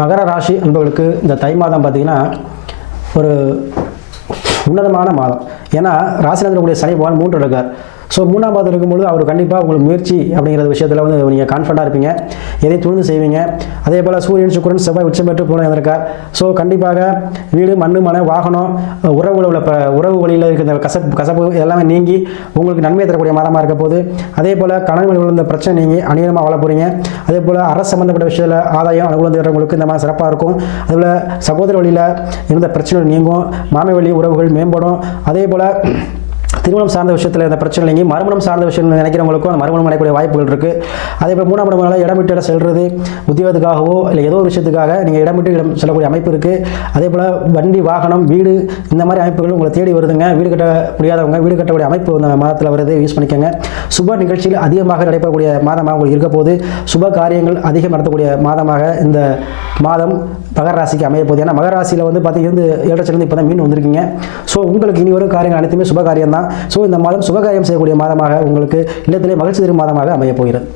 மகர ராசி என்பவர்களுக்கு இந்த தை மாதம் பார்த்திங்கன்னா ஒரு உன்னதமான மாதம். ஏன்னா ராசிநாதன் கூடிய சனி பகவான் 3 இருக்கார். ஸோ 3ஆம் பாதத்தில் இருக்கும்போது அவர் கண்டிப்பாக உங்களுக்கு முயற்சி அப்படிங்கிற விஷயத்தில் வந்து நீங்கள் கான்ஃபிடண்டாக இருப்பீங்க, எதையும் துணிந்து செய்வீங்க. அதே போல் சூரியன் சுக்கிரன் செவ்வாய் உச்சம் பெற்று போன இருக்கார். ஸோ கண்டிப்பாக வீடு மண்ணு மனை வாகனம் உறவு வழியில் இருக்கிற கசப்பு எல்லாமே நீங்கி உங்களுக்கு நன்மை தரக்கூடிய மாதமாக இருக்க போது. அதே போல் கணவன் உள்ள பிரச்சனை நீங்கி அநீதமாக வாழ போகிறீங்க. அதே போல் அரசு சம்மந்தப்பட்ட விஷயத்தில் ஆதாயம் அனுகூலம் தரவங்களுக்கு இந்த மாதிரி சிறப்பாக இருக்கும். அதேபோல் சகோதர வழியில் இருந்த பிரச்சனைகள் நீங்கும், மாமை வழி உறவுகள் மேம்படும். அதே போல் திருமணம் சார்ந்த விஷயத்தில் இந்த பிரச்சனை இல்லைங்க. மறுமணம் சார்ந்த விஷயம் நினைக்கிறவங்களுக்கும் அந்த மறுமணம் அடையக்கூடிய வாய்ப்புகள் இருக்குது. அதே போல் 3ஆம் இடமால இடம் விட்டு இடம் செல்வது உத்தியோகத்துக்காகவோ இல்லை ஏதோ ஒரு விஷயத்துக்காக நீங்கள் இடம் விட்டு இடம் செல்லக்கூடிய அமைப்பு இருக்குது. அதே போல் வண்டி வாகனம் வீடு இந்த மாதிரி அமைப்புகள் உங்களை தேடி வருதுங்க. வீடு கட்ட முடியாதவங்க வீடு கட்டக்கூடிய அமைப்பு இந்த மாதத்தில் வருது, யூஸ் பண்ணிக்கோங்க. சுப நிகழ்ச்சியில் அதிகமாக நடைபெறக்கூடிய மாதமாக உங்களுக்கு இருக்க போது. சுப காரியங்கள் அதிகம் நடத்தக்கூடிய மாதமாக இந்த மாதம் மகர ராசிக்கு அமைய போகுது. ஏன்னா மகர ராசியில் வந்து பார்த்தீங்கன்னா 7 இப்போ தான் மீன் வந்திருக்கீங்க. ஸோ உங்களுக்கு இனி வரும் காரியங்கள் அனைத்துமே சுப காரியம் தான். ஸோ இந்த மாதம் சுபகாரியம் செய்யக்கூடிய மாதமாக உங்களுக்கு இல்லத்திலே மகிழ்ச்சி தரும் மாதமாக அமையப் போகிறது.